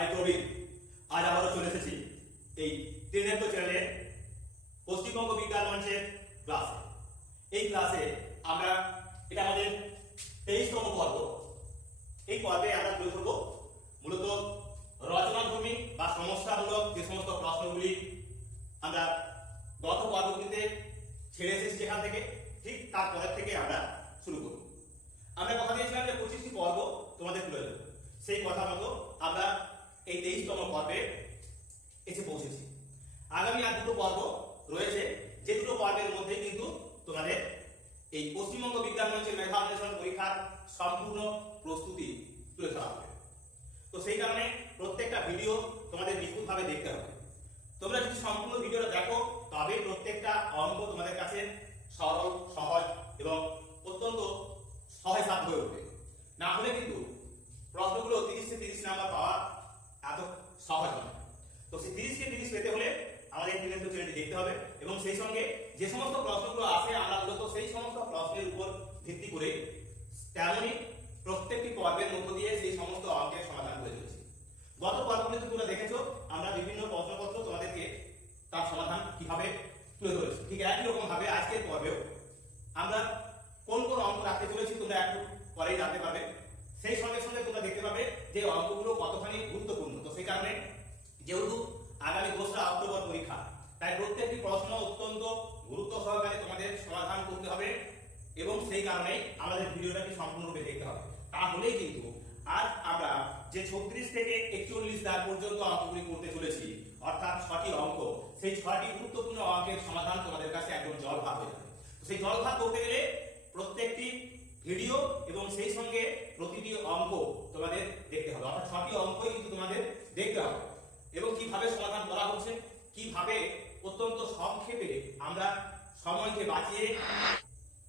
High প্রবীণ, আজ আবারও চলে এসেছি এই ত্রিনেত্র চ্যানেলে পশ্চিমবঙ্গ বিজ্ঞান মঞ্চের ক্লাসে। এই ক্লাসে আমরা এটা আমাদের 23তম পর্ব। এই পর্বে আমরা তুলে ধরব মূলত রচনাধর্মী বা সমস্যামূলক যে সমস্ত প্রশ্নগুলি আমরা গত পর্বগুলিতে ছেড়ে এসেছি যেখান থেকে, ঠিক তারপরের থেকে আমরা শুরু করব। আমরা কথা দিয়েছিলাম যে 25টি পর্ব তোমাদের তুলে দেবো, সেই কথা মতো আমরা এই 23তম পর্বে এসে পৌঁছেছি। আগামী আর দুটো পর্ব রয়েছে, যে দুটো পর্বের মধ্যে কিন্তু তোমাদের এই পশ্চিমবঙ্গ বিজ্ঞান মঞ্চের মেধা অন্বেষণ পরীক্ষার সম্পূর্ণ প্রস্তুতি তুলে ধরা হবে। তো সেই কারণে প্রত্যেকটা ভিডিও তোমাদের নিখুঁতভাবে দেখতে হবে। তোমরা যদি সম্পূর্ণ ভিডিওটা দেখো তবে প্রত্যেকটা অঙ্ক তোমাদের কাছে সরল, সহজ এবং অত্যন্ত সহজসাধ্য হয়ে উঠবে। না হলে কিন্তু প্রশ্নগুলো 30 নাম্বার পাওয়া এত সহজ নয়। তো সেই 30 পেতে হলে আমাদের ত্রিনেত্র চ্যানেলটি দেখতে হবে এবং সেই সঙ্গে যে সমস্ত প্রশ্নগুলো আসে আমরা মূলত সেই সমস্ত প্রশ্নের উপর ভিত্তি করে তেমনই প্রত্যেকটি পর্বের মধ্য দিয়ে সেই সমস্ত অঙ্কের সমাধান করে চলেছি। গত পর্বগুলিতে তোমরা দেখেছো আমরা বিভিন্ন প্রশ্নপত্র তোমাদেরকে তার সমাধান কিভাবে তুলে ধরেছি। ঠিক একই রকম ভাবে আজকের পর্বেও আমরা কোন কোন অঙ্ক রাখতে চলেছি তোমরা একটু পরেই জানতে পারবে। সেই সঙ্গে সঙ্গে তোমরা দেখতে পাবে যে অঙ্কগুলো কতখানি গুরুত্বপূর্ণ। তো সেই কারণে যেহেতু আগামী 2রা অক্টোবর পরীক্ষা, তাই প্রত্যেকটি প্রশ্ন অত্যন্ত গুরুত্ব সহকারে তোমাদের সমাধান করতে হবে এবং সেই কারণে আমাদের ভিডিওটাকে সম্পূর্ণরূপে দেখতে হবে। তাহলেই কিন্তু আজ আমরা যে 36 থেকে 41 দাগ পর্যন্ত অঙ্কগুলি করতে চলেছি, অর্থাৎ 6টি অঙ্ক, সেই 6টি গুরুত্বপূর্ণ অঙ্কের সমাধান তোমাদের কাছে একদম জলভাত হয়ে যাবে। সেই জলভাত করতে গেলে প্রত্যেকটি ভিডিও এবং সেই সঙ্গে প্রতিটি অঙ্ক তোমাদের দেখতে হবে, অর্থাৎ 6টি অঙ্কই কিন্তু তোমাদের দেখতে হবে এবং কিভাবে সমাধান করা হচ্ছে, কিভাবে অত্যন্ত সংক্ষেপে আমরা সময়কে বাঁচিয়ে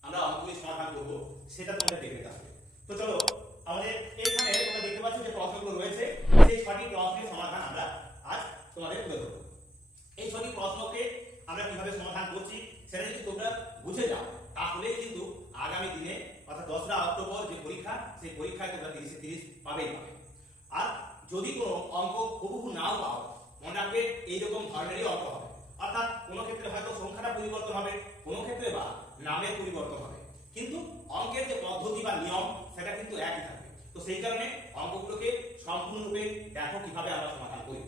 আমরা অঙ্কগুলি সমাধান করব, সেটা তোমাদের দেখতে হবে। তো চলো, আমাদের এখানে তোমরা দেখতে পাচ্ছ যে প্রশ্নগুলো রয়েছে, সেই 6টি প্রশ্নের সমাধান আমরা আজ তোমাদের তুলে ধরব। এই 6টি প্রশ্নকে আমরা কিভাবে সমাধান করছি সেটা যদি তোমরা বুঝে যাও তাহলেই কিন্তু আগামী দিনে অর্থাৎ 2রা অক্টোবর যে পরীক্ষা, সেই পরীক্ষায় তোমরা 30 পাবেই পাবে। আর যদি কোনো অঙ্ক হুবহু নাও পাও, মনে রাখবে এইরকম ধরনেরই অঙ্ক হবে, অর্থাৎ কোনো ক্ষেত্রে হয়তো সংখ্যাটা পরিবর্তন হবে, কোনো ক্ষেত্রে বা নামের পরিবর্তন হবে, কিন্তু অঙ্কের যে পদ্ধতি বা নিয়ম সেটা কিন্তু একই থাকবে। তো সেই কারণে অঙ্কগুলোকে সম্পূর্ণরূপে দেখো কিভাবে আমরা সমাধান করি।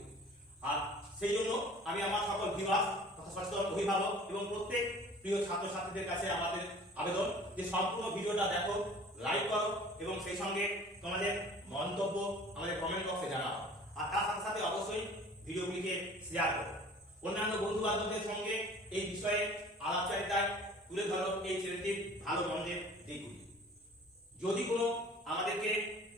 আর সেই জন্য আমি আমার সকল ভিউয়ার্স তথা সচেতন অভিভাবক এবং প্রত্যেক প্রিয় ছাত্রছাত্রীদের কাছে আমাদের আবেদন যে সম্পূর্ণ ভিডিওটা দেখো, লাইক করো এবং সেই সঙ্গে তোমাদের মন্তব্য আমাদের কমেন্ট বক্সে জানাও। আর তার সাথে সাথে অবশ্যই ভিডিওগুলিকে শেয়ার করো, অন্যান্য বন্ধু বান্ধবদের সঙ্গে এই বিষয়ে আলাপচারিতায় তুলে ধরো এই চ্যানেলটির ভালো মন্দের দিকগুলি। যদি কোনো আমাদেরকে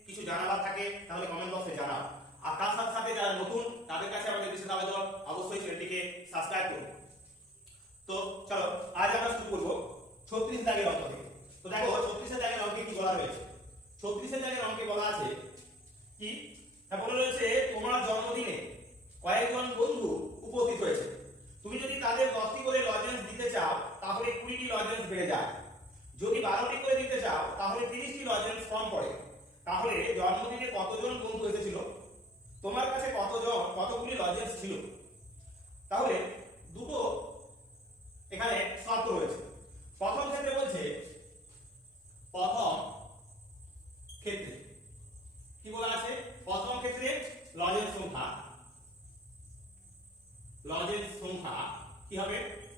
কিছু জানাবার থাকে তাহলে কমেন্ট বক্সে জানাও। আর তার সাথে সাথে যারা নতুন তাদের কাছে আমাদের বিশেষ আবেদন, অবশ্যই চ্যানেলটিকে সাবস্ক্রাইব করুন। তো চলো, আজ আমরা শুরু করবো 36 দাগের অঙ্ক থেকে। তো দেখো 36 দাগের অঙ্কে কি বলা রয়েছে। 36 দাগের অঙ্কে বলা আছে কি, বলা রয়েছে তোমার জন্মদিনে কয়েকজন বন্ধু উপস্থিত হয়েছে। তুমি যদি তাদের 10টি করে লজেন্স দিতে চাও তাহলে 20টি লজেন্স বেড়ে যায়। যদি 12টি করে দিতে চাও তাহলে 30টি লজেন্স কম পড়ে। তাহলে জন্মদিনে কতজন বন্ধু এসেছিল, তোমার কাছে কতগুলি লজেন্স ছিল? তাহলে দুটো এখানে শর্ত রয়েছে। প্রথম ক্ষেত্রে বলছে, প্রথম ক্ষেত্রে কি বলা আছে, প্রথম ক্ষেত্রে লজেন্স সংখ্যা কি হবে,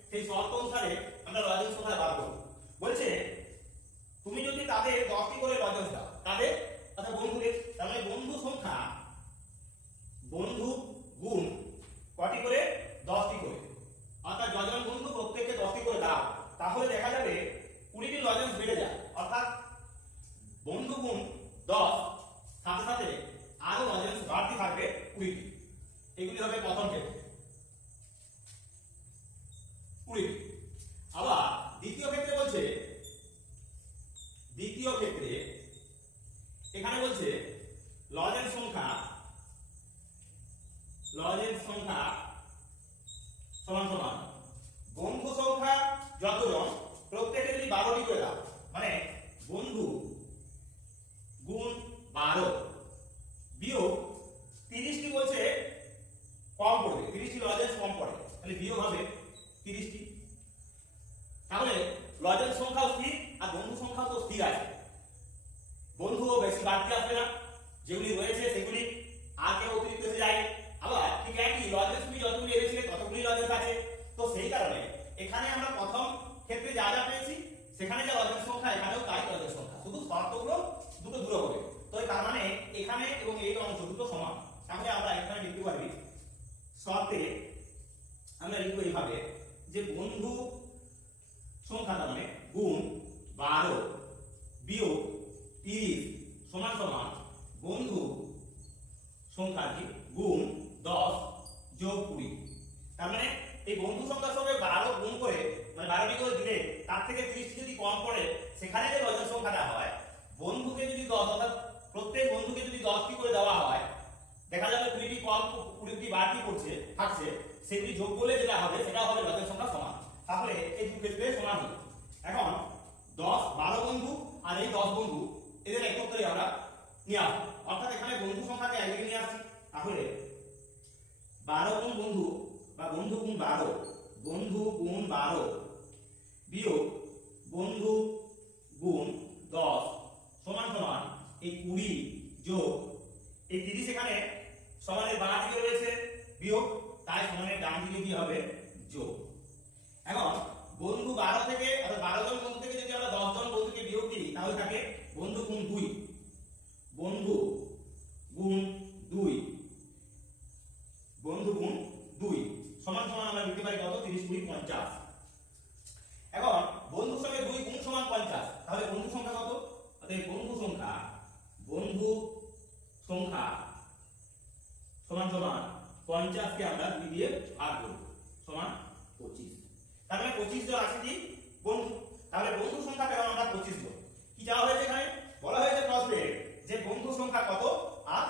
সেই শর্ত অনুসারে আমরা লজেন্স সংখ্যা বার করব। বলছে তুমি যদি তাদের 10টি করে লজেন্স দাও, তাদের অর্থাৎ বন্ধুদের, তাহলে বন্ধু সংখ্যা, বন্ধু গুণ কটি করে, 10টি করে, অর্থাৎ যজন বন্ধু প্রত্যেককে 10টি করে দাও তাহলে দেখা যাবে 20টি লজেন্স বেড়ে যায়, অর্থাৎ বন্ধু গুণ 10 সাথে সাথে আরো লজেন্স বাড়তি থাকবে 20টি। এগুলি হবে প্রথম ক্ষেত্রে 20টি। আবার দ্বিতীয় ক্ষেত্রে বলছে, দ্বিতীয় ক্ষেত্রে এখানে বলছে লজেন্স সংখ্যা সমান সমান বন্ধু সংখ্যা যতজন প্রত্যেকে যদি 12টি করে দাও, মানে বন্ধু গুণ 12 বিয়োগ 30টি বলছে তাহলে আমরা এখানে লিখতে পারি শর্তে আমরা লিখবো এইভাবে যে বন্ধু সংখ্যা মানে গুণ 12 বিয়োগ 30 সমান সমান বন্ধু সংখ্যাটি গুণ 10 যোগ 20। তার মানে এই বন্ধু সংখ্যার সঙ্গে 12 গুণ করে মানে 12টি করে দিলে তার থেকে 30টি যদি কম পড়ে সেখানে যে লজের সংখ্যাটা হয় বন্ধুকে যদি 10 অর্থাৎ প্রত্যেক বন্ধুকে যদি 10টি করে দেওয়া হয় দেখা যাবে 20টি কম 20টি বাড়তি করছে থাকছে সেগুলি যোগ করলে যেটা হবে সেটা হবে লজের সংখ্যা সমান। তাহলে এই দুটো ক্ষেত্রে সমান হলো। এখন 12 বন্ধু আর এই 10 বন্ধু এদের একত্রে আমরা নিয়ে আসবো অর্থাৎ এখানে বন্ধু সংখ্যাকে একদিকে নিয়ে আসছি। তাহলে 12 গুণ বন্ধু বা বন্ধু গুণ 12 বিয়োগ বন্ধু গুণ 10 সমান সমান এই 20 যোগ এই 30 এখানে সমানের বাঁ দিকে রয়েছে বিয়োগ তাই সমানের ডান দিকে কি হবে যোগ। এখন বন্ধু 12 থেকে অর্থাৎ 12 জন বন্ধু থেকে যদি আমরা 10 জন বন্ধুকে বিয়োগ দিই তাহলে থাকে বন্ধু গুণ 2 সমান সমান আমরা লিখতে পারি কত 30 20 50। এখন বন্ধুর সঙ্গে 2 গুণ সমান 50 তাহলে বন্ধু সংখ্যা কত অতএব বন্ধু সংখ্যা সমান সমান 50 কে আমরা 2 দিয়ে ভাগ করব সমান 25। তার মানে 25 জন আছে কি বন্ধু। তাহলে বন্ধু সংখ্যা পেলাম আমরা 25 জন। কি চাওয়া হয়েছে এখানে বলা হয়েছে প্রশ্নে যে বন্ধু সংখ্যা কত আর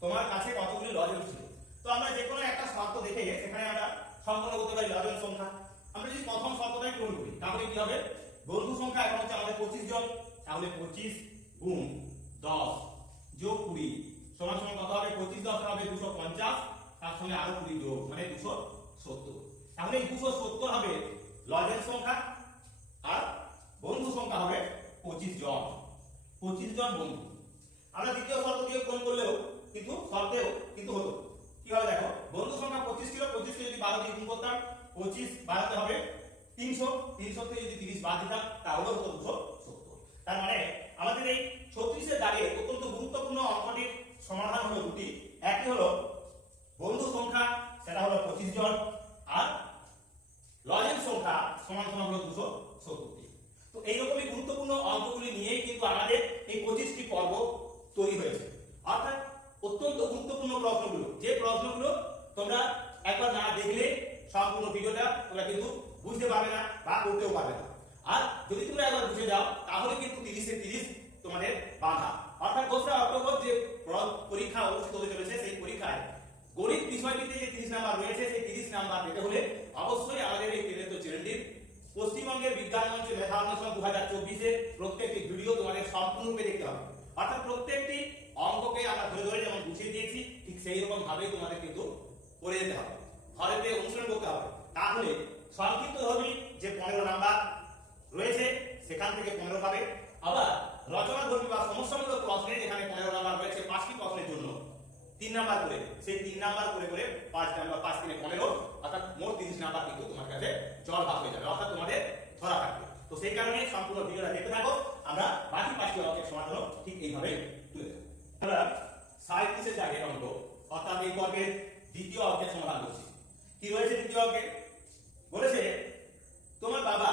তোমার কাছে কতগুলি লজেন ছিল। তো আমরা যে কোনো একটা শর্ত দেখে সেখানে আমরা সম্পন্ন করতে পারি লজেন সংখ্যা। আমরা যদি প্রথম শর্তটাই পূরণ করি তাহলে কি হবে বন্ধু সংখ্যা এখন হচ্ছে আমাদের 25 জন তাহলে 25 গুণ 10 যোগ 20 সমান সমান কত হবে 25 10 হবে 250 তার সঙ্গে আরো 20 যোগ মানে 270। তাহলে এই 270 হবে লজেন সংখ্যা আর বন্ধু সংখ্যা হবে 25 জন বন্ধু। আমরা দ্বিতীয় শর্ত দিয়ে পূরণ করলেও কিন্তু শর্তেও কিন্তু হতো কি হবে দেখো বন্ধু সংখ্যা 25 ছিল 25 কে যদি 12 দিয়ে গুণ করতাম 25 12 তে হবে 300 300 তে যদি 30 বাদ দিতাম তাহলে হতো 270। তার মানে আমাদের এই 36 এর দাগে অত্যন্ত গুরুত্বপূর্ণ অঙ্কটির সমাধান হলো দুটি। একটি হলো বন্ধু সংখ্যা সেটা হলো 25 জন আর লজেন সংখ্যা সমান সমান হলো 270। তো এইরকমই গুরুত্বপূর্ণ অঙ্কগুলি নিয়েই কিন্তু আমাদের এই 25টি পর্ব তৈরি হয়েছে। অর্থাৎ অত্যন্ত গুরুত্বপূর্ণ প্রশ্নগুলো যে প্রশ্নগুলো তোমরা একবার না দেখলে সম্পূর্ণ ভিডিওটা তোমরা কিন্তু বুঝতে পারবে না বা করতেও পারবে না। আর যদি তোমরা একবার বুঝে যাও তাহলে কিন্তু 30 এ 30 তোমাদের বাঁধা। অর্থাৎ 2রা অক্টোবর যে পরীক্ষা অনুষ্ঠিত হতে চলেছে সেই পরীক্ষায় গণিত বিষয়টিতে যে 30 নাম্বার রয়েছে সেই 30 নাম্বার পেতে হলে অবশ্যই আমাদের এই টেলিভিশন চ্যানেলটির পশ্চিমবঙ্গের বিজ্ঞান মঞ্চ মেধা অন্বেষণ 2024 এর প্রত্যেকটি ভিডিও তোমাদের সম্পূর্ণরূপে দেখতে হবে। অর্থাৎ প্রত্যেকটি অঙ্ককে আমরা ধরে ধরে যেমন বুঝিয়ে দিয়েছি ঠিক সেই রকম ভাবেই তোমাদের কিন্তু করে যেতে হবে ঘরেতে অনুশীলন করতে হবে। তাহলে সংক্ষিপ্ত ধর্মী যে 15 নাম্বার রয়েছে সেখান থেকে 15 পাবে। আবার রচনা ধর্মী বা সমস্যামূলক প্রশ্নে যেখানে 15 নাম্বার রয়েছে 5টি প্রশ্নের জন্য 3 নাম্বার করে সেই 3 নাম্বার করে 5 নাম্বার 5 3 15 অর্থাৎ মোট 30 নাম্বার কিন্তু তোমার কাছে জল ভাগ হয়ে যাবে অর্থাৎ তোমাদের ধরা থাকবে। তো সেই কারণে সম্পূর্ণ ভিডিওটা দেখতে থাকো আমরা বাকি 5টি অঙ্কের সমাধান ঠিক এইভাবে তুলে দেব। আমরা 37 এর জায়গায় অঙ্ক অর্থাৎ এই পর্বের দ্বিতীয় অঙ্কের সমাধান করছি। কি রয়েছে দ্বিতীয় অঙ্কে বলেছে তোমার বাবা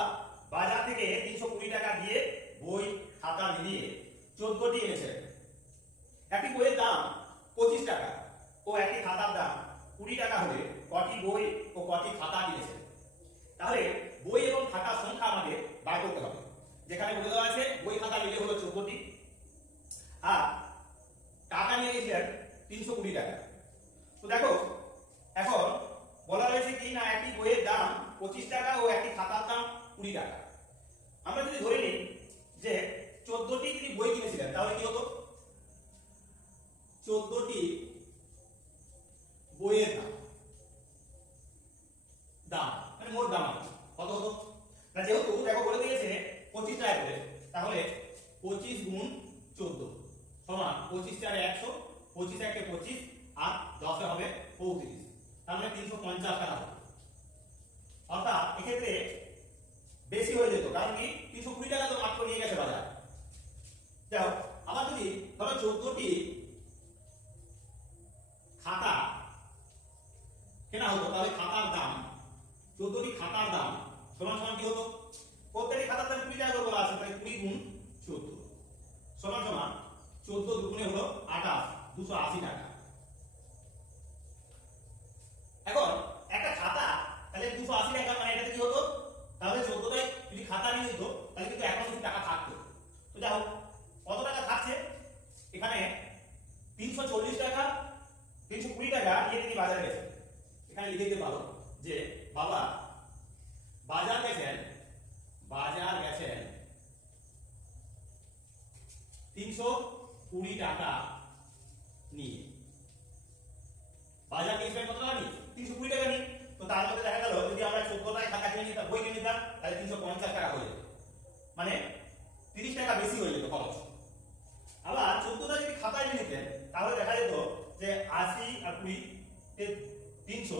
বাজার থেকে 320 টাকা দিয়ে বই খাতা মিলিয়ে 14টি এনেছে। একটি বইয়ের দাম 25 টাকা ও একটি খাতার দাম 20 টাকা হলে কটি বই ও কটি খাতা কিনেছে। তাহলে বই এবং খাতার সংখ্যা আমাদের বার করতে হবে। যেখানে বলে দেওয়া আছে বই খাতা মিলে হলো 14টি আর টাকা নিয়ে গেছিলেন 320 টাকা। তো দেখো এখন বলা রয়েছে কি না একটি বইয়ের দাম 25 টাকা ও একটি খাতার দাম 20 টাকা। আমরা যদি ধরে নিই যে 14টি যদি বই কিনেছিলেন তাহলে কি হতো 14টি বইয়ের দাম মানে মোট দাম কত হতো না যেহেতু দেখো বলে দিয়েছে 25 টাকা করে তাহলে 25 গুণ 14 সমান 25 4 100 25 1 25 আর 10 হবে 35 তার মানে 350 টাকা হবে। অর্থাৎ এক্ষেত্রে বেশি হয়ে যেত কারণ কি 320 টাকা তো মাত্র নিয়ে গেছে বাজার। যাও আবার যদি ধরো 14টি খাতা বাজারে গেছেন, এখানে লিখে দিতে পারো যে বাবা বাজার গেছেন 320 টাকা নিয়ে। বাজার গেছিলেন কত টাকা নিয়ে? 320 টাকা নিয়ে। তো তার মধ্যে দেখা গেল যদি আমরা 14টায় খাতা কিনে নিতাম, বই কিনে নিতাম, তাহলে 350 টাকা হয়ে যেত, মানে 30 টাকা বেশি হয়ে যেত খরচ। আবার 14টা যদি খাতায় নিয়ে নিতেন তাহলে দেখা যেত যে 80 আর 20 300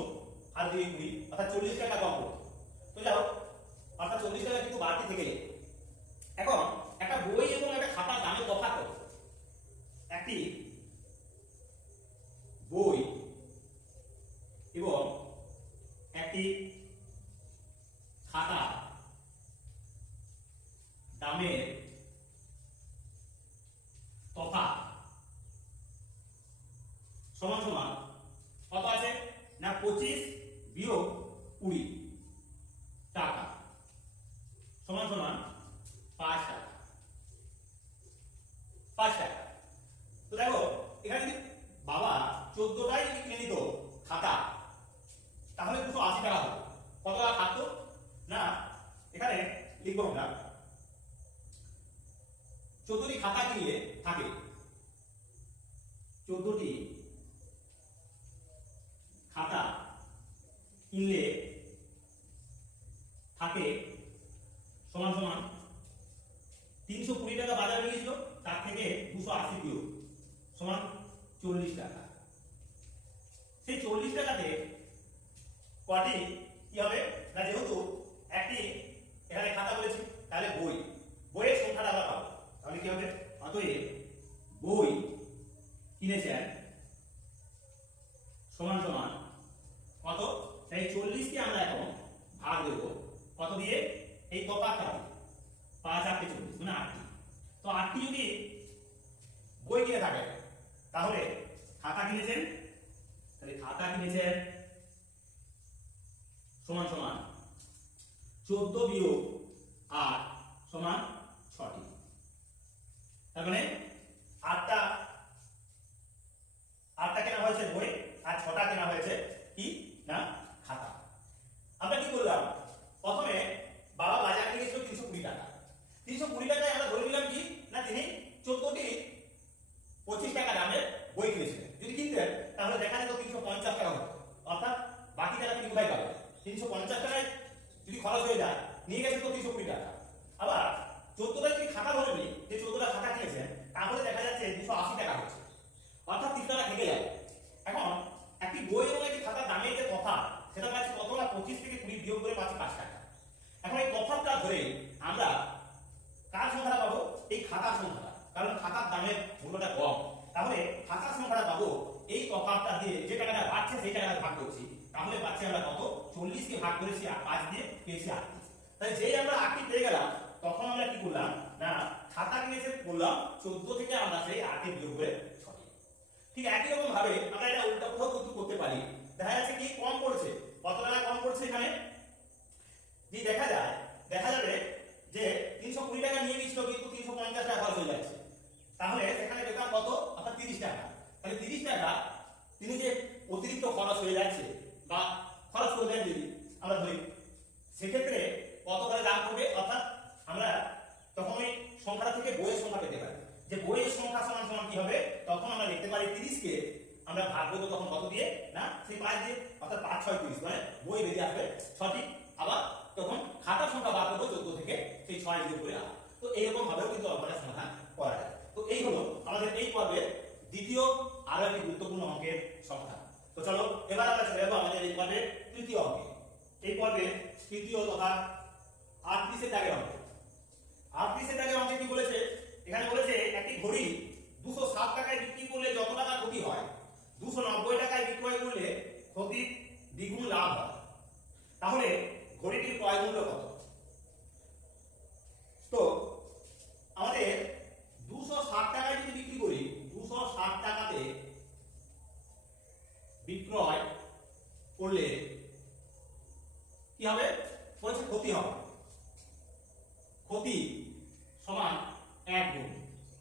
আর 2 20 অর্থাৎ 40 টাকা কম পড়তো। তো যাও, অর্থাৎ 40 টাকা কিন্তু বাড়তি থেকে যেত। এখন একটা বই এবং একটা খাতার দামের তফাৎ কত? একটি বই এবং একটি খাতা দামের তফাৎ সমান সমান কত আছে না 25 বিয়োগ 20 টাকা সমান সমান 5 টাকা। 5 টাকা। তো দেখো এখানে যদি বাবা 14টাই যদি কিনে নিত খাতা, তাহলে 280 টাকা হতো। কত টাকা থাকতো না, এখানে লিখবো আমরা 14টি খাতা কিনলে থাকে, 14টি খাতা কিনলে থাকে সমান সমান 320 টাকা বাজারে গিয়েছিল, তার থেকে 280 বিয়োগ সমান 40 টাকা। সেই 40 টাকাতে কটি কি হবে না, যেহেতু একটি এখানে খাতা বলেছি, তাহলে বইয়ের সংখ্যাটা আমরা পাবো। তাহলে কি হবে, অতএব বই কিনেছেন সমান সমান কত, তাই 40 কে আমরা এখন ভাগ দেব কত দিয়ে, এই তফাৎটা 5 8 40 মানে 8টি। তো 8টি যদি বই কিনে থাকে তাহলে খাতা কিনেছেন, তাহলে খাতা কিনেছেন সমান সমান 14 বিয়োগ 8 সমান 6টি। তার মানে 8টা কেনা হয়েছে বই আর 6টা কেনা হয়েছে কি না খাতা। আমরা কি করলাম, প্রথমে বাবা বাজারে নিয়ে গেছিল 320 টাকা। 320 টাকায় আমরা ধরে নিলাম কি না তিনি 14টি 25 টাকা দামের বই কিনেছিলেন। যদি কিনতেন তাহলে দেখা যেত 350 টাকা হতো, অর্থাৎ বাকি টাকা তিনি কোথায় পাবেন? 350 টাকায় যদি খরচ হয়ে যায়, নিয়ে গেছে তো 320 টাকা। আবার 14টা যদি খাতা ধরেনি, যে 14টা খাতা কিনেছেন, তাহলে দেখা যাচ্ছে 280 টাকা হচ্ছে, অর্থাৎ 30 টাকা থেকে যাবে। এখন একটি বই এবং একটি খাতার দামের যে তফাৎ, সেটা পাচ্ছি কত না 25 থেকে 20 বিয়োগ করে পাচ্ছি 5 টাকা। এখন এই তফাৎটা ধরে আমরা কার সংখ্যাটা পাবো? এই খাতার সংখ্যাটা, কারণ খাতার দামের মূল্যটা কম। তাহলে খাতার সংখ্যাটা পাবো এই তফাৎটা দিয়ে, যে টাকাটা বাড়ছে সেই টাকাটা ভাগ করছি, তাহলে পাচ্ছি আমরা কত, 40 কে ভাগ করেছি আর 5 দিয়ে পেয়েছি 8। তাই যেই আমরা 8টি পেয়ে গেলাম, তখন আমরা কি করলাম না খাতা কিনেছে বললাম 14 থেকে আমরা সেই 8 বিয়োগ করে 6। ঠিক একই রকম ভাবে আমরা এটা উল্টা কোথাও করতে পারি। দেখা যাচ্ছে কি কম পড়ছে, কত টাকা কম পড়ছে এখানে যদি দেখা যাবে যে 320 টাকা নিয়ে গেছিল কিন্তু 350 টাকা খরচ হয়ে যাচ্ছে, তাহলে সেখানে পেতাম কত, অর্থাৎ 30 টাকা। তাহলে 30 টাকা তিনি যে অতিরিক্ত খরচ হয়ে যাচ্ছে বা খরচ করে দেন যদি আমরা ধরি, সেক্ষেত্রে কত করে দাম পড়বে, অর্থাৎ আমরা তখন ওই সংখ্যাটা থেকে বইয়ের সংখ্যা পেতে পারি। যে বইয়ের সংখ্যা সমান সমান কি হবে, তখন আমরা লিখতে পারি 30 কে আমরা ভাগ করব তখন কত দিয়ে না সেই 5 দিয়ে, অর্থাৎ 5 6 30, মানে বই বেরিয়ে আসবে 6টি। আবার তখন খাতার সংখ্যা বাদ করবো 14 থেকে সেই 6 বিয়োগ করে আসবে। তো এইরকম ভাবেও কিন্তু অঙ্কটা সমাধান করা যায়। তো এই হলো আমাদের এই পর্বের দ্বিতীয় আরো একটি গুরুত্বপূর্ণ অঙ্কের সমাধান। তো চলো এবার আমরা চলে যাবো আমাদের এই পর্বের তৃতীয় অঙ্কে। এই পর্বের তৃতীয় তথা 38 এর দাগের অঙ্ক। 38 এর দাগের অঙ্কে কি বলেছে, এখানে বলেছে একটি ঘড়ি 260 টাকায় বিক্রি করলে যত টাকা ক্ষতি হয়, 290 টাকায় বিক্রয় করলে ক্ষতির দ্বিগুণ লাভ হয়। তাহলে ঘড়িটির ক্রয় মূল্য কত? তো আমাদের 260 টাকায় যদি বিক্রি করি, 260 টাকাতে বিক্রয় করলে কি হবে, বলেছে ক্ষতি হবে। ক্ষতি সমান 1 গুণ,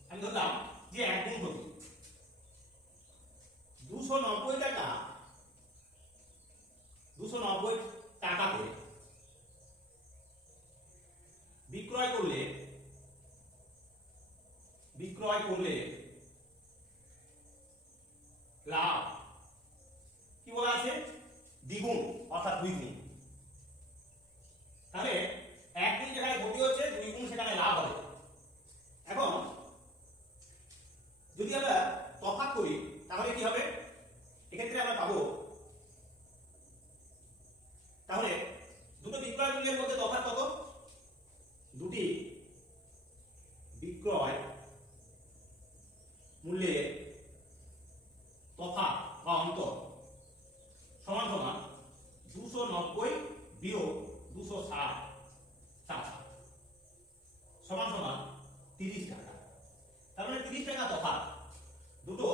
আমি ধরলাম যে 1 গুণ ক্ষতি। 290 টাকা 290 টাকাতে বিক্রয় করলে লাভ কি বলা আছে দ্বিগুণ অর্থাৎ 2 গুণ। তাহলে একদিন যেখানে ক্ষতি হচ্ছে 2 গুণ সেখানে লাভ হবে। এখন যদি আমরা তফাৎ করি তাহলে কি হবে, এক্ষেত্রে আমরা পাবো, তাহলে দুটো বিক্রয় মূল্যের মধ্যে তফাৎ কত, দুটি বিক্রয় মূল্যের তফাৎ বা অন্তর সমান সমান 290 বিয়োগ 260 টাকা সমান সমান 30 টাকা। তার মানে 30 টাকা তফাৎ, দুটো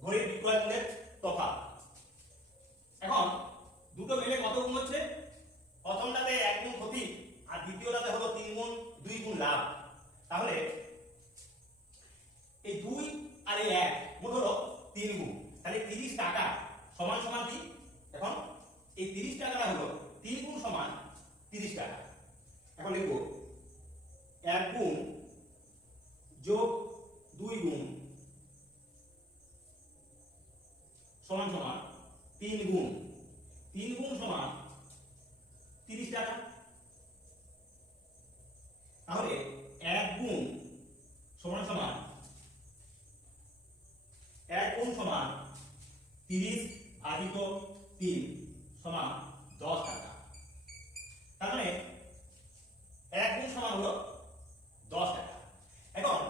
ঘড়ির বিক্রয় মূল্যের তফাৎ। এখন দুটো মিলে কত গুণ হচ্ছে, প্রথমটাতে 1 গুণ ক্ষতি আর দ্বিতীয়টাতে হলো 3 গুণ 2 গুণ লাভ। তাহলে এই 2 আর এই 1 মোট হলো 3 গুণ। তাহলে 30 টাকা সমান সমান কি, এখন এই 30 টাকাটা হলো 3 গুণ সমান 30 টাকা। এখন লিখব 1 গুণ যোগ 2 গুণ সমান সমান 3 গুণ, 3 গুণ সমান 30 টাকা। তাহলে 1 গুণ সমান সমান 30 ভাজিত 3 সমান 10 টাকা। তার মানে 1 গুণ সমান হলো 10 টাকা। এখন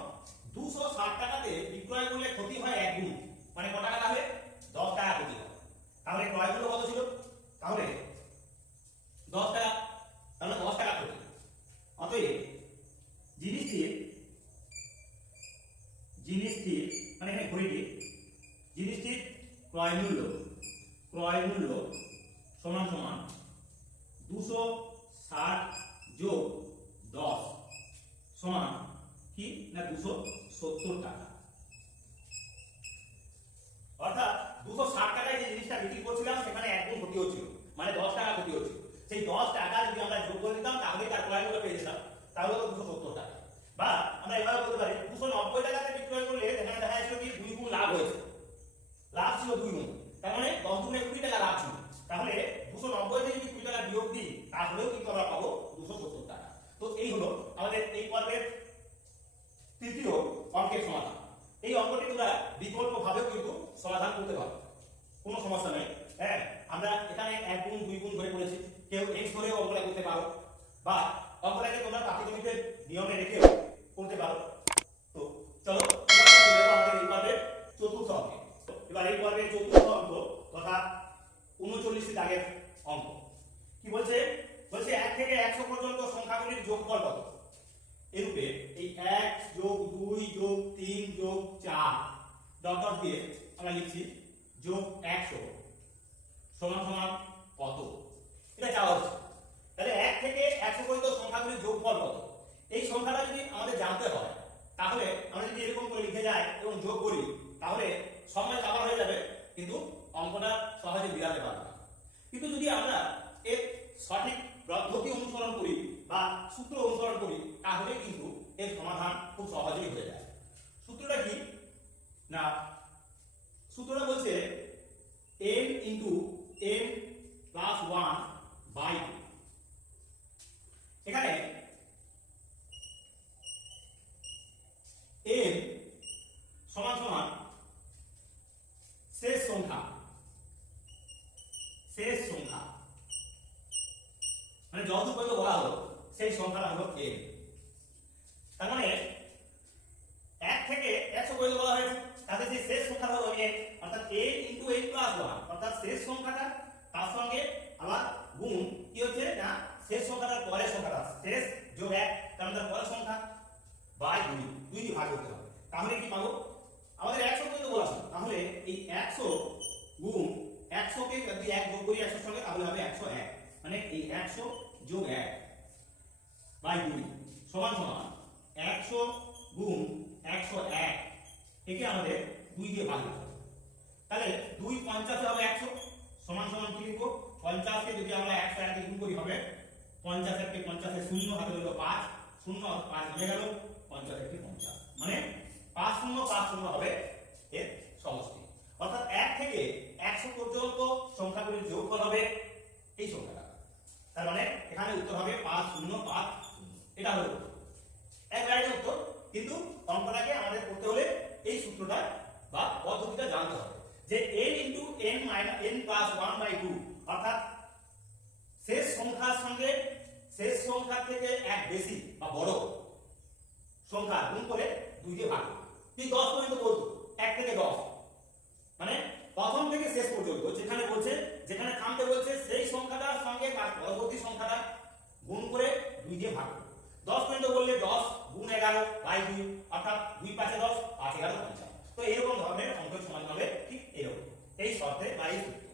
260 টাকাতে বিক্রয় করলে ক্ষতি হয় 1 গুণ, মানে কত টাকা হবে 10 টাকা ক্ষতি হয়। তাহলে ক্রয় মূল্য কত ছিল, তাহলে 10 টাকা, তাহলে 10 টাকা ক্ষতি। অতএব জিনিসটির মানে এখানে ঘড়িটি জিনিসটির ক্রয় মূল্য সমান সমান 260 যোগ 10 সমান কি না 270 টাকা। অর্থাৎ 260 টাকায় যে জিনিসটা বিক্রি করছিলাম সেখানে 1 গুণ ক্ষতি হচ্ছিল, মানে 10 টাকা ক্ষতি হচ্ছিল। সেই 10 টাকা যদি আমরা যোগ করে দিতাম তাহলে তার ক্রয় মূল্য পেয়ে যেতাম, তাহলে তো 270 টাকা। বা আমরা এভাবে বলতে পারি 290 টাকাতে বিক্রয় করলে এখানে দেখা যাচ্ছে কি 2 গুণ লাভ হয়েছে, লাভ ছিল 2 গুণ, তার মানে 10 গুণে 20 টাকা লাভ ছিল। তাহলে 290 থেকে যদি 20 টাকা বিয়োগ দিই তাহলেও কিন্তু আমরা পাবো 270 টাকা। তো এই হলো আমাদের এই পর্বের তৃতীয় অঙ্কের সমাধান। এই অঙ্কটি তোমরা বিকল্পভাবেও কিন্তু সমাধান করতে পারো, কোনো সমস্যা নেই। হ্যাঁ, আমরা এখানে 1 গুণ 2 গুণ ধরে করেছি, কেউ x ধরেও অঙ্কটা করতে পারো, বা অঙ্কটাকে তোমরা পাটিগণিতের নিয়মে রেখেও করতে পারো। তো চলো আমাদের এই পর্বের চতুর্থ অঙ্কে। এবার এই পর্বের চতুর্থ অঙ্ক তথা 39টি দাগের অঙ্ক কি বলছে, 1 থেকে 100 পর্যন্ত সংখ্যাগুলির যোগফল কত। এরূপে এই 1 যোগ 2 যোগ 3 যোগ 4 ডট ডট দিয়ে আমরা লিখছি যোগ 100 সমান সমান কত, এটা চাওয়া হচ্ছে। তাহলে 1 থেকে 100 পর্যন্ত সংখ্যাগুলির যোগফল কত, এই সংখ্যাটা যদি আমাদের জানতে হয় তাহলে আমরা যদি এরকম করে লিখে যাই এবং যোগ করি তাহলে সময় কাভার হয়ে যাবে, কিন্তু অঙ্কটা সহজে মিলাতে পারবে না। কিন্তু যদি আমরা এর সঠিক পদ্ধতি অনুসরণ করি বা সূত্র অনুসরণ করি তাহলে কিন্তু এর সমাধান খুব সহজেই হয়ে যায়। সূত্রটা কি না, সূত্রটা বলছে m into m plus 1 by 2। এখানে m সমান সমান শেষ সংখ্যা, মানে যত পর্যন্ত বলা হলো সেই সংখ্যাটা হলো m। তার মানে 1 থেকে 100 পর্যন্ত বলা হয়েছে, তাহলে যে শেষ সংখ্যা হলো m, অর্থাৎ m ইনটু m প্লাস 1, অর্থাৎ শেষ সংখ্যাটা তার সঙ্গে আবার গুণ কি হচ্ছে না শেষ সংখ্যাটার পরের সংখ্যাটা, শেষ যোগ 1 তার মানে পরের সংখ্যা বাই 2 দিয়ে ভাগ করতে হবে। তাহলে কি পাবো, আমাদের 100 পর্যন্ত বলা আছে, তাহলে এই 100 গুণ 100 কে যদি 1 যোগ করি 100 সঙ্গে তাহলে হবে 101, মানে এই 100 যোগ 1 বাই 2 সমান সমান 100 গুণ 101 একে আমাদের 2 দিয়ে ভাগ করতে হবে। তাহলে 2 50 হবে 100 সমান সমান কি লিখবো 50 কে যদি আমরা 101 দিয়ে গুণ করি হবে 50 কে 50 এ 0 হাতে হলো 5 0 আর 5 মিলে গেল 50 কে 50 মানে 5050 হবে এর সমষ্টি অর্থাৎ 1 থেকে 100 পর্যন্ত সংখ্যাগুলির যোগফল হবে এই সংখ্যাটা তার মানে এখানে উত্তর হবে 5050 এটা হলো এক লাইনের উত্তর কিন্তু অঙ্কটাকে আমাদের করতে হলে এই সূত্রটা বা পদ্ধতিটা জানতে হবে যে n * n - n + 1/2 অর্থাৎ শেষ সংখ্যার সঙ্গে শেষ সংখ্যা থেকে এক বেশি বা বড় সংখ্যা গুণ করে 2 দিয়ে ভাগ ঠিক 10 পর্যন্ত বলতো 1 থেকে 10 মানে প্রথম থেকে শেষ পর্যন্ত যেখানে বলছে যেখানে থামতে বলছে সেই সংখ্যাটার সঙ্গে তার পরবর্তী সংখ্যাটা গুণ করে 2 দিয়ে ভাগ 10 পর্যন্ত বললে 10 গুণ 11/2 অর্থাৎ 2 × 5 = 10 5 × 11 = 50 তো এরকম ধরনের অঙ্কের সমান হবে ঠিক এরকম এই শর্তে বা এই সূত্রে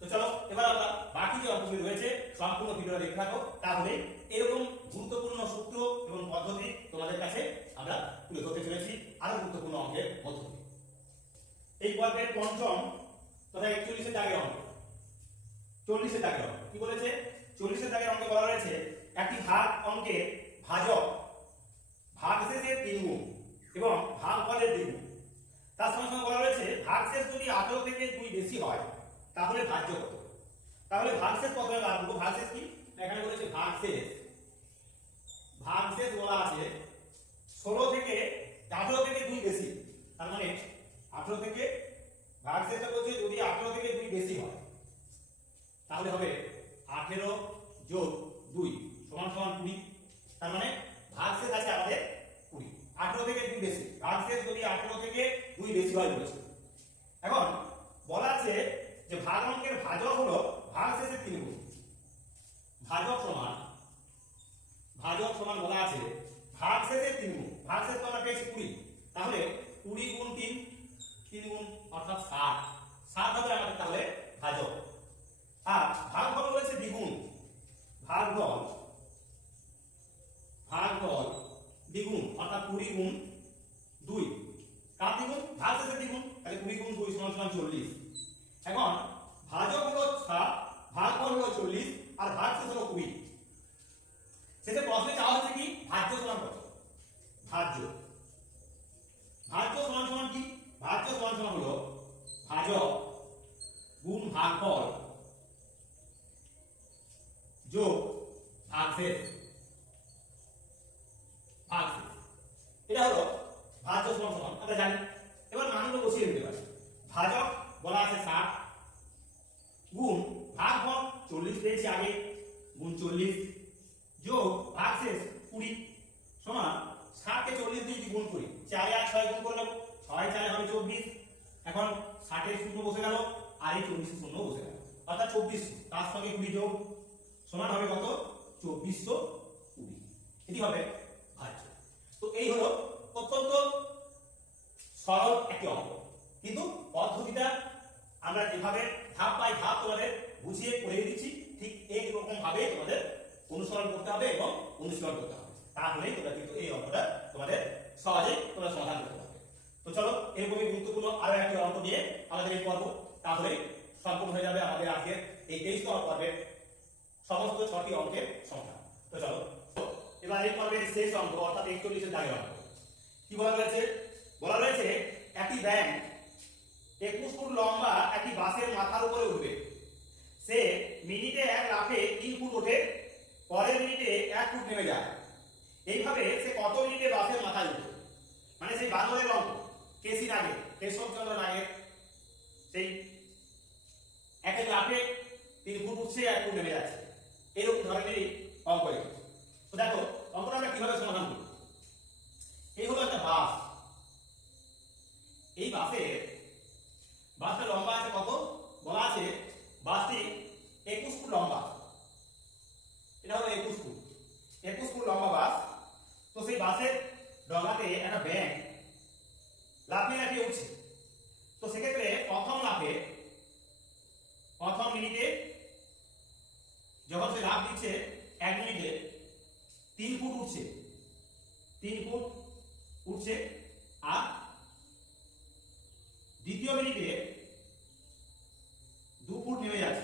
তো চলো এবার আমরা বাকি যে অঙ্কগুলি রয়েছে সম্পূর্ণ ভিডিওটা দেখতে থাকো তাহলে এরকম গুরুত্বপূর্ণ সূত্র এবং পদ্ধতি তোমাদের কাছে আমরা তুলে ধরতে চলেছি আরো গুরুত্বপূর্ণ অঙ্কের মধ্য দিয়ে এই পর্বের পঞ্চম তথা 41 এর দাগের অঙ্ক 40 এর দাগের অঙ্ক কি বলেছে 40 এর দাগের অঙ্কে বলা রয়েছে একটি ভাগ অঙ্কের ভাজক ভাগশেষের 3 গুণ এবং ভাগফলের 2 গুণ তার সঙ্গে সঙ্গে বলা রয়েছে ভাগশেষ যদি 18 থেকে 2 বেশি হয় তাহলে ভাজ্য কত তাহলে ভাগশেষ কত হবে আমরা ভাগশেষ কি এখানে বলেছে ভাগশেষ বলা আছে 16 থেকে 18 থেকে 2 বেশি তার মানে 18 থেকে ভাগশেষটা বলছে যদি 18 থেকে 2 বেশি হয় তাহলে হবে 18 + 2 = 20 তার মানে ভাগশেষ আছে আমাদের 20 18 থেকে 2 বেশি ভাগশেষ যদি 18 থেকে 2 বেশি হয় বলেছে এখন বলা আছে যে ভাগ অঙ্কের ভাজক হলো ভাগশেষের 3 গুণ ভাজক সমান বলা আছে ভাগশেষের 3 গুণ ভাগশেষ তো আমরা পেয়েছি 20 তাহলে 20 × 3 গুণ অর্থাৎ 60 হবে আমাদের তাহলে ভাজক আর ভাগফল বলেছে দ্বিগুণ ভাগফল দ্বিগুণ অর্থাৎ 20 × 2 কার দ্বিগুণ ভাগশেষের দ্বিগুণ তাহলে 20 × 2 = 40 এখন ভাজক হলো 6 ভাগফল হলো 40 আর ভাগশেষ হলো 20 শেষে প্রশ্নে চাওয়া হচ্ছে কি ভাজ্য সমান কত ভাজ্য সমান কি ভাজ্য সমান হলো ভাজক গুণ ভাগফল যোগ ভাগশেষ এটা হলো ভাজ্য সমান আমরা জানি এবার মানগুলো বসিয়ে দিতে পারি ভাজক বলা আছে 60 গুণ ভাগফল 40 পেয়েছি আগে গুণ 40 যোগ ভাগশেষ 20 সমান 60 কে 40 দিয়ে গুণ করি 4 আর 6 গুণ করে নেব 6 4 হবে 24 এখন 60 এর শূন্য বসে গেল আর এই 40 এর শূন্য বসে গেল অর্থাৎ 24 তার সঙ্গে 20 যোগ সমান হবে কত 2420 এটি হবে ভাজ্য তো এই হলো অত্যন্ত সরল একটি অঙ্ক কিন্তু পদ্ধতিটা আমরা যেভাবে ধাপ বাই ধাপ তোমাদের বুঝিয়ে করে দিচ্ছি ঠিক এই রকম ভাবে তোমাদের অনুসরণ করতে হবে এবং অনুশীলন করতে হবে তাহলেই তোমরা কিন্তু এই অঙ্কটা তোমাদের সহজেই তোমরা সমাধান করতে পারবে তো চলো এরকমই গুরুত্বপূর্ণ আরো একটি অঙ্ক নিয়ে আমাদের এই পর্ব তাহলে সম্পূর্ণ হয়ে যাবে আমাদের আজকের এই 23তম পর্বের সমস্ত 6টি অঙ্কের সমাধান তো চলো এবার এই পর্বের শেষ অঙ্ক অর্থাৎ 41 এর দাগের অঙ্ক কি বলা রয়েছে একটি ব্যাঙ 21 ফুট লম্বা একটি বাসের মাথার উপরে উঠবে সে মিনিটে 1 লাফে 3 ফুট ওঠে পরের মিনিটে 1 ফুট নেমে যায় এইভাবে সে কত মিনিটে বাসের মাথায় উঠবে মানে সেই বানরের অঙ্ক কেশবচন্দ্র নাগের সেই এক লাফে 3 ফুট উঠছে 1 ফুট নেমে যাচ্ছে এরকম ধরনেরই অঙ্ক তো দেখো অঙ্কটা আমরা কিভাবে সমাধান করব এই হলো একটা বাস এই বাসটা লম্বা আছে কত বলা আছে বাসটি 21 ফুট লম্বা এটা হলো 21 ফুট লম্বা বাস তো সেই বাসের ডগাতে একটা ব্যাঙ লাফিয়ে উঠছে তো সেক্ষেত্রে প্রথম মিনিটে যখন সে লাফ দিচ্ছে 1 মিনিটে 3 ফুট উঠছে আর দ্বিতীয় মিনিটে 2 ফুট নেমে যাচ্ছে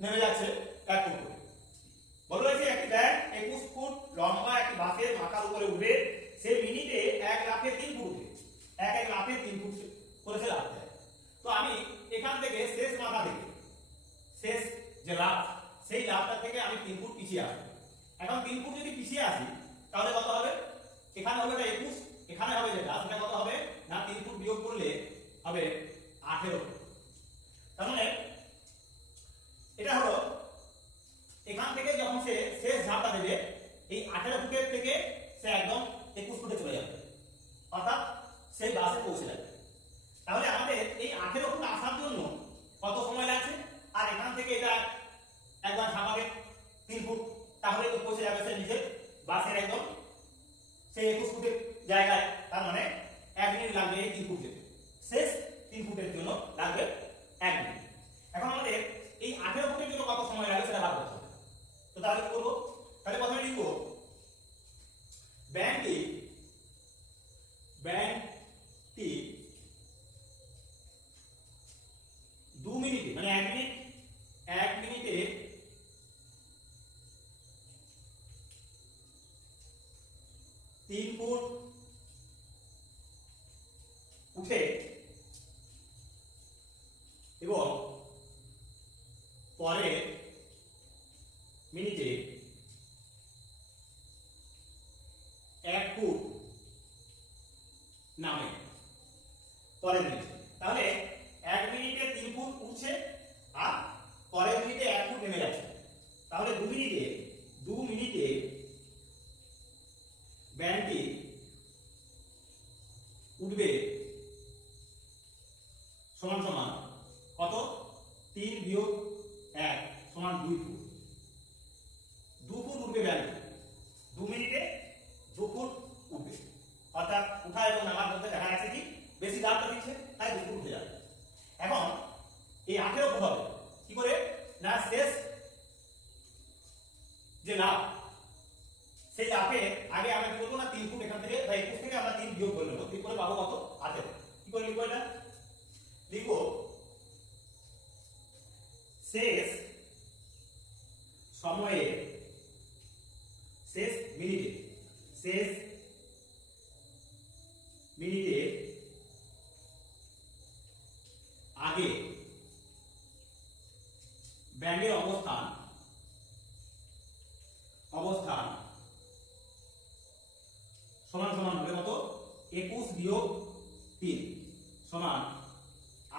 নেমে যাচ্ছে 1 ফুট করে। বলা হয়েছে একটি ব্যাগ 21 ফুট লম্বা একটি বাসের মাথার উপরে উঠবে, সে মিনিটে 1 লাফে 3 ফুট উঠবে। 1 লাফে 3 ফুট করে সে লাফ দেয়। তো আমি এখান থেকে শেষ মাথা থেকে শেষ যে লাফ, সেই লাফটা থেকে আমি 3 ফুট পিছিয়ে আসবো। এখন 3 ফুট যদি পিছিয়ে আসি তাহলে কত হবে? এখানে হবে 21, এখানে হবে যেটা সেটা কত হবে না 3 ফুট বিয়োগ করলে হবে 18 ফুট। তার মানে এটা হলো এখান থেকে যখন সে শেষ ঝাঁপটা দেবে এই 18 ফুটের থেকে সে একদম 21 ফুটে চলে যাবে, অর্থাৎ সেই বাসে পৌঁছে যাবে। তাহলে আমাদের এই 18 ফুট আসার জন্য কত সময় লাগছে? আর এখান থেকে এটা একবার ঝাঁপাবে 3 ফুট, তাহলে তো পৌঁছে যাবে সে নিজের বাসের একদম সেই 21 ফুটের জায়গায়। তার মানে 1 মিনিট লাগবে এই 3 ফুট যেতে, শেষ 3 ফুটের জন্য লাগবে 1 মিনিট। এখন আমাদের এই 18 ফুটের জন্য কত সময় লাগে সেটা বার করতে হবে। তো তাহলে কি করবো? তাহলে প্রথমে লিখবো ব্যাংকটি 2 মিনিটে মানে 1 মিনিটে 3 ফুট উঠে এবং পরে মিনিটে 1 ফুট নামে পরের মিনিটে। তাহলে 1 মিনিটে 3 ফুট উঠছে আর পরের মিনিটে 1 ফুট নেমে যাচ্ছে। তাহলে 2 মিনিটে ব্যান্ডটি উঠবে সমান সমান কত? 3 বিয়োগ 1 সমান 2 ফুট। 2 ফুট উঠবে ব্যান্ডটি, 2 মিনিটে 2 ফুট উঠবে, অর্থাৎ উঠা এবং নামার মধ্যে দেখা যাচ্ছে কি বেশি দাবটা দিচ্ছে, তাই 2 ফুট উঠে যাবে। এখন এই 18 ফুট হবে কি করে না শেষ যে লাফ, সেই লাফে আগে আমরা কি করবো না 3 ফুট এখান থেকে বা 21 থেকে আমরা 3 বিয়োগ করে নেবো, ঠিক করে পাবো কত? 18। কি করে লিখবো এটা? লিখবো শেষ সময়ে শেষ মিনিটে আগে ব্যাঙের অবস্থান সমান সমান হবে কত? 21 বিয়োগ 3 সমান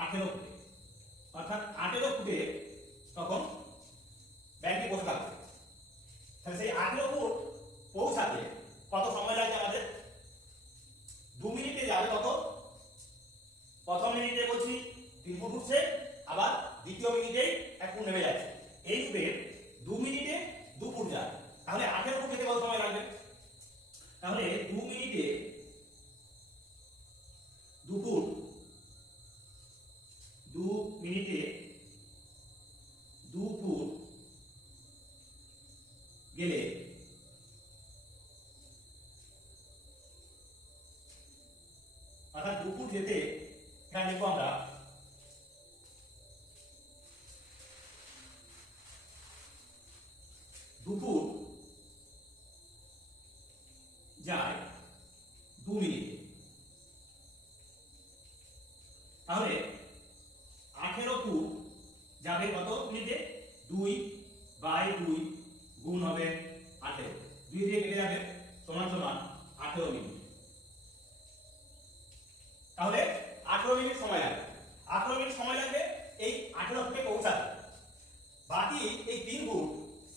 18 ফুট। অর্থাৎ 18 ফুটে তখন ব্যাংকে বসে থাকবে। তাহলে সেই 18 ফুট পৌঁছাতে কত সময় লাগবে আমাদের? 2 মিনিটে যাবে কত? প্রথম মিনিটে বলছি 3 ফুট উঠছে, আবার দ্বিতীয় মিনিটেই 1 ফুট নেমে যাচ্ছে। এই স্পিড 2 মিনিটে 2 ফুট যায়। তাহলে 18 ফুট যেতে কত সময় লাগবে? তাহলে 2 মিনিটে 2 ফুট, 2 মিনিটে 2 ফুট গেলে অর্থাৎ 2 ফুট যেতে এখানে লিখবো আমরা 2 ফুট যায় 2 মিনিটে। তাহলে 18 ফুট যাবে কত মিনিটে? 2/2 গুণ হবে 18, 2 দিয়ে কেটে যাবে সমান সমান 18 মিনিট। তাহলে 18 মিনিট সময় লাগবে। 18 মিনিট সময় লাগবে এই 18 ফুটে পৌঁছাতে। বাকি এই 3 ফুট,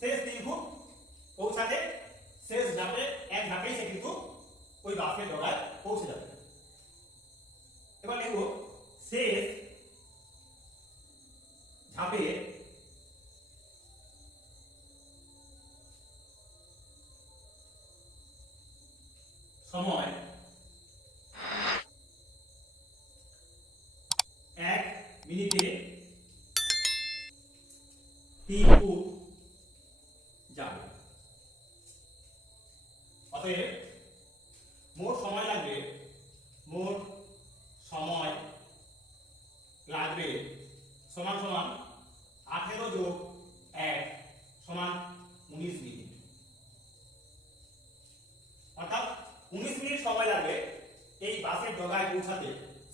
শেষ 3 ফুট পৌঁছাতে শেষ ধাপে এক ধাপেই সে কিন্তু ওই বাসের ডগায় পৌঁছে যাবে। এবার লিখব শেষ ধাপে সময় 1 মিনিটে 3 ফুট যাবে। অতএব মোট সময় লাগবে সমান সমান 18 যোগ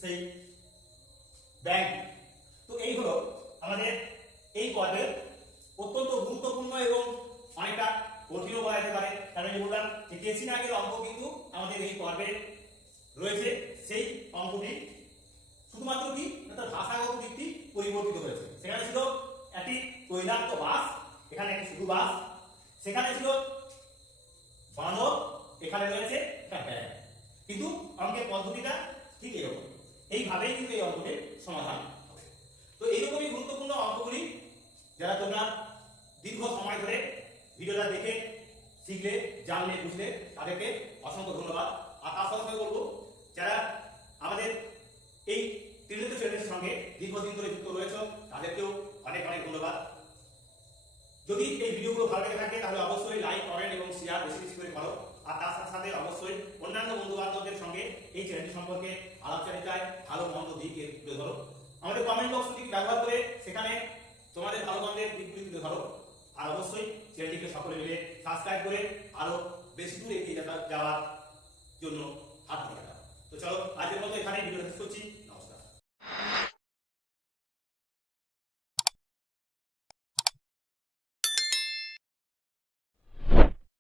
সেই ব্যাংক। তো এই হলো আমাদের এই পর্বের অত্যন্ত গুরুত্বপূর্ণ এবং অনেকটা কঠিনও বলা যেতে পারে। কারণ আমি বললাম যে কেসি নাগের অঙ্ক কিন্তু আমাদের এই পর্বে রয়েছে। সেই অঙ্কটি শুধুমাত্র কি তার ভাষাগত দিকটি পরিবর্তিত হয়েছে। সেখানে ছিল একটি তৈলাক্ত বাস, এখানে একটি শুধু বাস। সেখানে ছিল বানর, এখানে রয়েছে একটা ব্যাগ। কিন্তু অঙ্কের পদ্ধতিটা ঠিক এরকম, এইভাবেই কিন্তু এই অঙ্কটির সমাধান হবে। তো এইরকমই গুরুত্বপূর্ণ অঙ্কগুলি যারা তোমরা দীর্ঘ সময় ধরে ভিডিওটা দেখে শিখলে, জানলে, বুঝলে, তাদেরকে অসংখ্য ধন্যবাদ। আর তার সাথে সাথে বলবো যারা আমাদের এই তৃণমূল চ্যানেলের সঙ্গে দীর্ঘদিন ধরে যুক্ত রয়েছে তাদেরকেও অনেক অনেক ধন্যবাদ। যদি এই ভিডিওগুলো ভালো লেগে থাকে তাহলে অবশ্যই লাইক, কমেন্ট এবং শেয়ার বেশি বেশি করে করো। আর তার সাথে সাথে অবশ্যই অন্যান্য বন্ধু বান্ধবদের সঙ্গে এই চ্যানেলটি সম্পর্কে আলাপচারিতায় ভালো মন্দ দিক তুলে ধরো। আমাদের কমেন্ট বক্সটি ব্যবহার করে সেখানে তোমাদের ভালো মন্দের দিকগুলি তুলে ধরো। আর অবশ্যই চ্যানেলটিকে সকলে মিলে সাবস্ক্রাইব করে আরো বেশি দূর এগিয়ে যাওয়ার জন্য হাত দিয়ে দাও। তো চলো আজকের মতো এখানে ভিডিও শেষ করছি। নমস্কার।